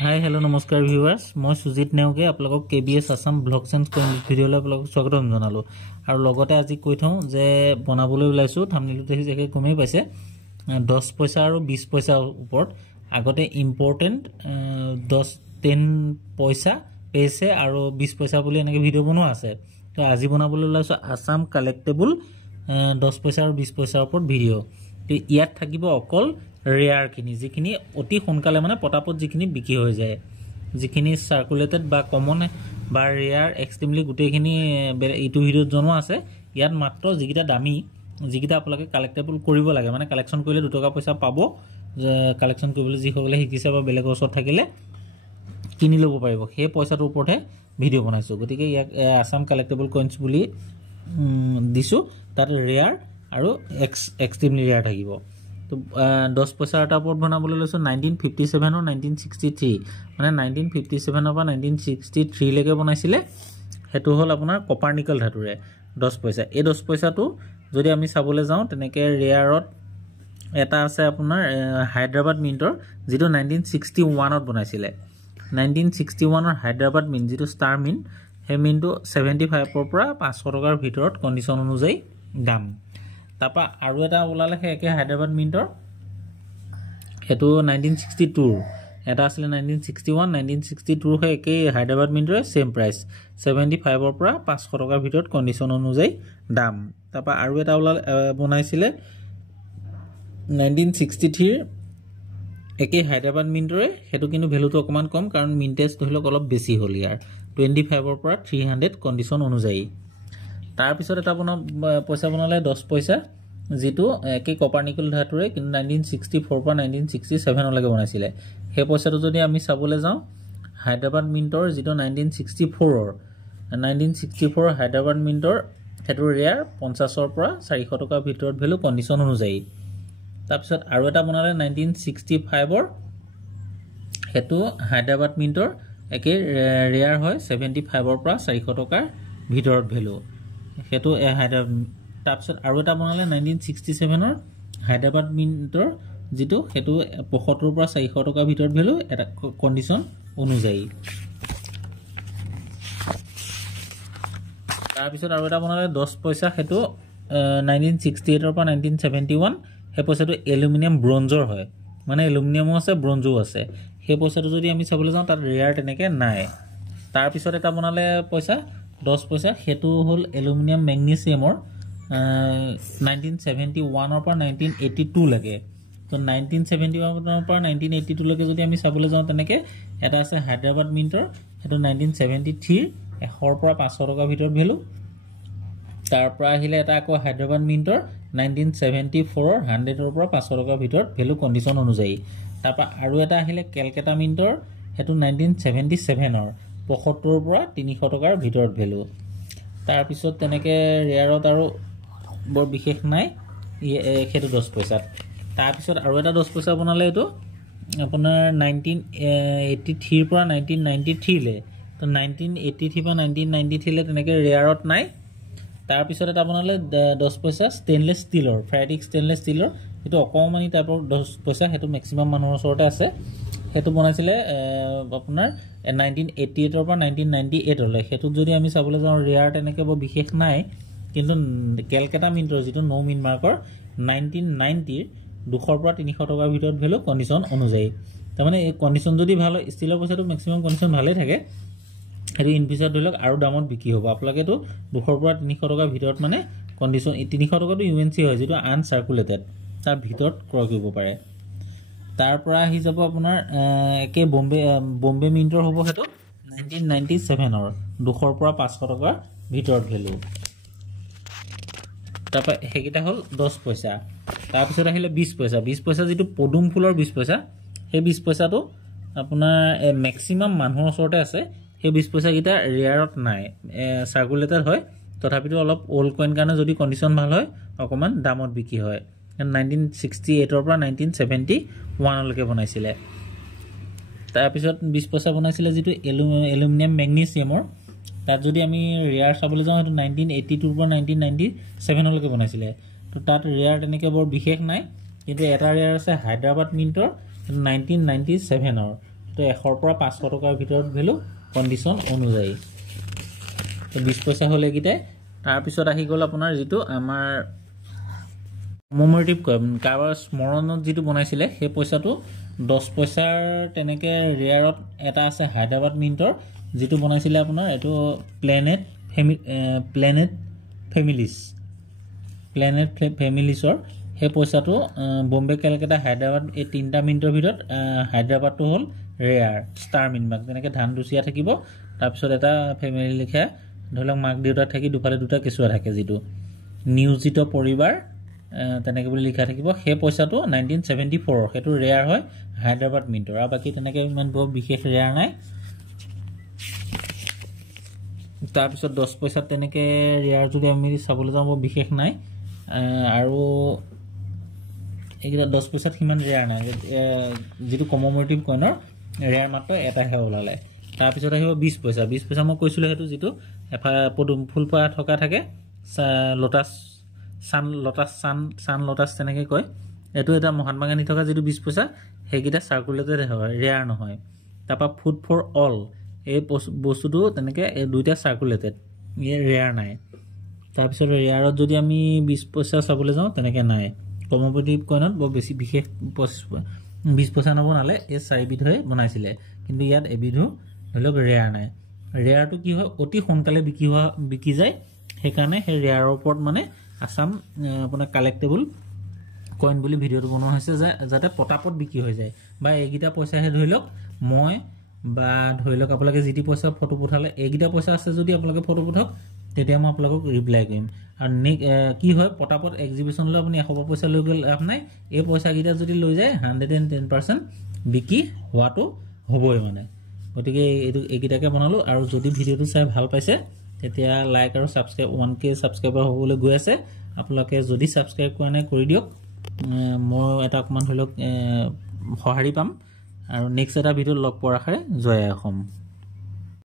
Hi hello नमस्कार viewers मैं सुजित नेउगे आपलोक KBS Assam blogs and भिडिओले आपलोक स्वागतम जनालो और लगते आज কৈ থওঁ যে বনাবলৈ ওলাইছো থাম্বনেইলত দেখি কমেই পাইছে 10 পয়সা আৰু 20 পয়সা ওপৰত আগতে ইম্পৰ্টেন্ট 10 পয়সা পেছে আৰু 20 পয়সা বুলি এনেকে ভিডিও বনোৱা আছে তো আজি বনাবলৈ ওলাইছো আসাম কালেক্টেবল 10 পয়সা আৰু 20 পয়সাৰ ওপৰত ভিডিও তো ইয়াত থাকিব অকল ৰেয়াৰ কিনি যিখিনি অতি সোনকালে মানে পটাপট যিখিনি বিকি হৈ যায় যিখিনি সার্কুলেটেড বা কমন বা ৰেয়াৰ এক্সট্ৰিমলি গুটেখিনি ইটো ভিডিওত জনোৱা আছে ইয়াত মাত্ৰ যিকিটা দামী যিকিটা আপোনালোকে কালেক্টেবল কৰিব লাগে মানে কালেকশন কৰিলে 2 টকা পইচা পাব কালেকশন কৰিবলৈ যি হ'লে শিকিছে বা বেলেগ ওচৰত থাকিলে কিনি ল'ব পাৰিব সেই পইচাটোৰ ওপৰতে ভিডিও বনাইছো গতিকে ইয়াক আসাম কালেক্টেবল কইনছ বুলি দিছো তাত ৰেয়াৰ আৰু এক্সট্ৰিমলি ৰেয়াৰ থাকিব তো 10 পয়সাৰ এটা ওপৰত বনাবলৈ লৈছো 1957 আৰু 1963 মানে 1957 পৰা 1963 লৈকে বনাইছিলে হেতু হল আপোনাৰ কপাৰ নিকেল ধাতুৰে 10 পয়সা এই 10 পয়সাটো যদি আমি চাবলৈ যাওঁ তেনেকে ৰেয়াৰত এটা আছে আপোনাৰ হায়দৰাবাদ মিন্টৰ যেটো 1961 ত বনাইছিলে 1961 ৰ হায়দৰাবাদ মিন্ট যেটো ষ্টাৰ মিন্ট হে মিন্টটো 75 ৰ পৰা 500 টকাৰ ভিতৰত কন্ডিশন অনুযায়ী দাম তাপা আৰু এটা ওলালে হেকে হায়দৰাবাদ মিন্টৰ হেতু 1962 এটা আছিল 1961 1962 হেকে হায়দৰাবাদ মিন্টৰ সেম প্ৰাইস 75 ৰ পৰা 500 টকাৰ ভিতৰত কন্ডিশন অনুযায়ী দাম তাপা আৰু এটা ওলালে বনাইছিলে 1963 একে হায়দৰাবাদ মিন্টৰে হেতু কিন্তু ভ্যালুটো অকমান কম কাৰণ মিন্টেজ ধৰিলক অলপ বেছি হল ইয়াৰ 25 ৰ পৰা 300 কন্ডিশন অনুযায়ী তাৰ পিছত এটা পইচা বনালে 10 পয়সা যেটো একে কপাৰ নিকেল ধাতুৰে কিন্তু 1964 পৰা 1967 লৈকে বনাইছিলে হে পইচাটো যদি আমি চাবলৈ যাওঁ হায়দৰাবাদ মিন্টৰ যেটো 1964 হায়দৰাবাদ মিন্টৰ হেতু ৰেয়াৰ 50 ৰ পৰা 400 টকাৰ ভিতৰত ভ্যালু কন্ডিশন অনুযায়ী তাৰ পিছত আৰু এটা বনালে 1965 ৰ হেতু হায়দৰাবাদ মিন্টৰ একে ৰেয়াৰ হয় 75 ৰ পৰা 400 টকাৰ ভিতৰত ভ্যালু হেতু হায়দৰাবাদ তাৰপিছত আৰু এটা বনালে 1967 ৰ হায়দৰাবাদ মিন্টৰ যেটো হেতু 75 ৰ পৰা 400 টকাৰ ভিতৰত ভ্যালু এটা কন্ডিশন অনুযায়ী তাৰপিছত আৰু এটা বনালে 10 পয়সা হেতু 1968 ৰ পৰা 1971 হে পইচাটো এলুমিনিয়াম ব্ৰঞ্জৰ হয় মানে এলুমিনিয়ামও আছে ব্ৰঞ্জও আছে হে পইচাটো যদি আমি চাবলৈ যাওঁ তাত ৰেয়াৰ তেনেকে নাই তাৰপিছত এটা বনালে পইচা 10 পয়সা হেতু হল এলুমিনিয়াম ম্যাগনেসিয়ামৰ 1971 ৰ পৰা 1982 লৈকে তো 1971 ৰ পৰা 1982 লৈকে যদি আমি চাবলৈ যাওঁ তেনেকে এটা আছে হায়দৰাবাদ মিন্টৰ হেতু 1973 100 পৰা 500 টকাৰ ভিতৰত ভ্যালু তাৰ পৰা আহিলে এটা আকৌ হায়দৰাবাদ মিন্টৰ 1974 ৰ 100 ৰ পৰা 500 টকাৰ ভিতৰত ভ্যালু কন্ডিশন অনুযায়ী তাৰপা আৰু এটা আহিলে কেলকাতা মিন্টৰ হেতু 1977 ৰ 75 ৰ পৰা 300 টকাৰ ভিতৰত ভ্যালু তাৰ পিছত তেনেকে ৰেয়াৰত আৰু বৰ বিশেষ নাই হেতু 10 পয়সা তাৰ পিছত আৰু এটা 10 পয়সা বনালে এটো আপোনাৰ 1983 ৰ পৰা 1993 লে তো 1983 পৰা 1993 লে তেনেকে ৰেয়াৰত নাই তাৰ পিছত এটা বনালে 10 পয়সা ষ্টেইনলেছ ষ্টিলৰ ফেৰাটিক ষ্টেইনলেছ ষ্টিলৰ এটো অকমানি টাইপৰ 10 পয়সা হেতু ম্যাক্সিমাম মানুহৰ ওচৰতে আছে হেতু বনাইছিলে আপোনাৰ 1988 ৰ পৰা 1998 লৈ হেতু যদি আমি চাবলৈ যাওঁ ৰেয়াৰ তেনেকে বৰ বিশেষ নাই কিন্তু কেলকাতা মিন্টৰ যেটো নো মিন মাৰ্কৰ 1990 ৰ 200 পৰা 300 টকাৰ ভিতৰত ভ্যালু কন্ডিশন অনুযায়ী তাৰ মানে এই কন্ডিশন যদি ভাল হয় ষ্টিলৰ পইচাটো ম্যাক্সিমাম কন্ডিশন ভালে থাকে হেতু ইন ফিউচাৰ ধৰিলক আৰু দামত বিক্ৰী হ'ব আপোনালোকেটো 200 পৰা 300 টকাৰ ভিতৰত মানে কন্ডিশন 300 টকাটো ইউএনসি হয় যেটো আনসাৰ্কুলেটেড তাৰ ভিতৰত ক্ৰয় কৰিব পাৰে তাৰ পৰা আহি যাব আপোনাৰ একে বম্বে মিন্টৰ হ'ব হেতু 1997 ৰ 200 পৰা 500 টকাৰ ভিতৰত ভ্যালু তাৰপা হেকিটা হল 10 পয়সা তাৰ পিছত আহিলে 20 পয়সা যেটো পদুম ফুলৰ 20 পয়সা হে 20 পয়সাটো আপোনাৰ ম্যাক্সিমাম মানুহৰ ওচৰতে আছে হে 20 পয়সা কিটা ৰেয়াৰত নাই সাৰ্কুলেটেড হয় তথাপিতো অলপ ওল্ড কইন কাৰণে যদি কন্ডিশন ভাল হয় অকমান দামত বিক্ৰী হয় 1968 ৰ পৰা 1971 লৈকে বনাইছিলে তাৰ পিছত 20 পয়সা বনাইছিলে যেটো এলুমিনিয়াম ম্যাগনেসিয়ামৰ তাত যদি আমি ৰেয়াৰ চাবলৈ যাওঁ হেতু 1982 ৰ পৰা 1997 লৈকে বনাইছিলে তো তাত ৰেয়াৰ তেনেকে বৰ বিশেষ নাই কিন্তু এটা ৰেয়াৰ আছে হায়দৰাবাদ মিন্টৰ 1997 ৰ তো তো 100 পৰা 500 টকাৰ ভিতৰত ভ্যালু কন্ডিশন অনুযায়ী তো 20 পইচা হলে গিতে তাৰ পিছত আহি গল আপোনাৰ যেটো আমাৰ কমেমোৰেটিভ কয়েন কাৰোবাৰ স্মৰণত যেটো বনাইছিলে সেই পইচাটো 10 পইচাৰ তেনেকে ৰেয়াৰত এটা আছে হায়দৰাবাদ মিন্টৰ যেটো বনাইছিলে আপোনাৰ এটো প্লেনেট ফেমিলিছৰ হে পইচাটো বম্বে কেলকাতা হায়দৰাবাদ এই তিনটা মিন্টৰ ভিতৰত হায়দৰাবাদটো হল ৰেয়াৰ ষ্টাৰ মিন মাৰ্ক তেনেকে ধান দুচিয়া থাকিব তাৰ পিছত এটা ফেমিলি লিখা ধৰক মাৰ্ক দেউতা থাকি দুফালে দুটা কেছুৱা থাকে যেটো নিউজিত পৰিবাৰ তেনেকে বুলি লিখা থাকিব হে পইচাটো 1974 হেতু ৰেয়াৰ হয় হায়দৰাবাদ মিন্টৰ আৰু বাকি তেনেকে ইমান বৰ বিশেষ ৰেয়াৰ নাই তাৰ পিছত 10 পইচা তেনেকে ৰেয়াৰ যদি আমি চাবলৈ যাওঁ বিশেষ নাই আৰু এইগিটা 10 পইচাত কিমান ৰেয়াৰ নাই যেটো কমেমোৰেটিভ কয়েনৰ ৰেয়াৰ মাত্ৰ এটা হে ওলালে তাৰ পিছত আহিব 20 পইচা মই কৈছিলো হেতু যেটো পদুম ফুল পা থকা থাকে লোটাস সান লোটাস তেনেকে কয় এটো এটা মহাত্মা গান্ধী থকা যেটো 20 পইচা হেগিটা সার্কুলেটেড হয় ৰেয়াৰ নহয় তাপা ফুড ফৰ অল এই বস্তুটো তেনেকে এই দুইটা সাৰ্কুলেটেড ইয়ে ৰেয়াৰ নাই তাৰ পিছত ৰেয়াৰত যদি আমি 20 পইচা চাবলৈ যাওঁ তেনেকে নাই কমেমোৰেটিভ কয়েনত বৰ বেছি বিশেষ 20 পইচা নবনালে এই চাৰিবিধ হৈ বনাইছিলে কিন্তু ইয়াত এবিধো ধৰক ৰেয়াৰ নাই ৰেয়াৰটো কি হয় অতি সোনকালে বিকি যায় হেকাৰণে হে ৰেয়াৰৰ ওপৰত মানে আসাম আপোনাৰ কালেক্টেবল কয়েন বুলি ভিডিওটো বনোৱা হৈছে যাতে পটাপট বিকি হৈ যায় বা এইগিটা পইচা হে ধৰিলক মই বা ধৰিলক আপোনালোকে জিটি পইচা ফটো পঠালে এইগিটা পইচা আছে যদি আপোনালোকে ফটো পঠাওক তেতিয়া মই আপোনালোকক ৰিপ্লাই কৰিম আৰু কি হয় পটাপট এক্সিবিশন লৈ আপুনি 100 পইচা লৈ গল লাভ নাই এই পইচা গিটা যদি লৈ যায় 110% বিকি হোৱাটো হ'বই মানে গতিকে এইগিটাকে বনালো আৰু যদি ভিডিওটো চাই ভাল পাইছে তেতিয়া লাইক আৰু সাবস্ক্ৰাইব 1k সাবস্ক্ৰাইবাৰ হ'বলৈ গৈ আছে আপোনালোকে যদি সাবস্ক্ৰাইব কৰা নাই কৰি দিয়ক মই এটা অকমান হলক সহাৰি পাম আৰু নেক্সট এটা ভিডিও লগ পোৱাৰ আশাৰে জয় অসম।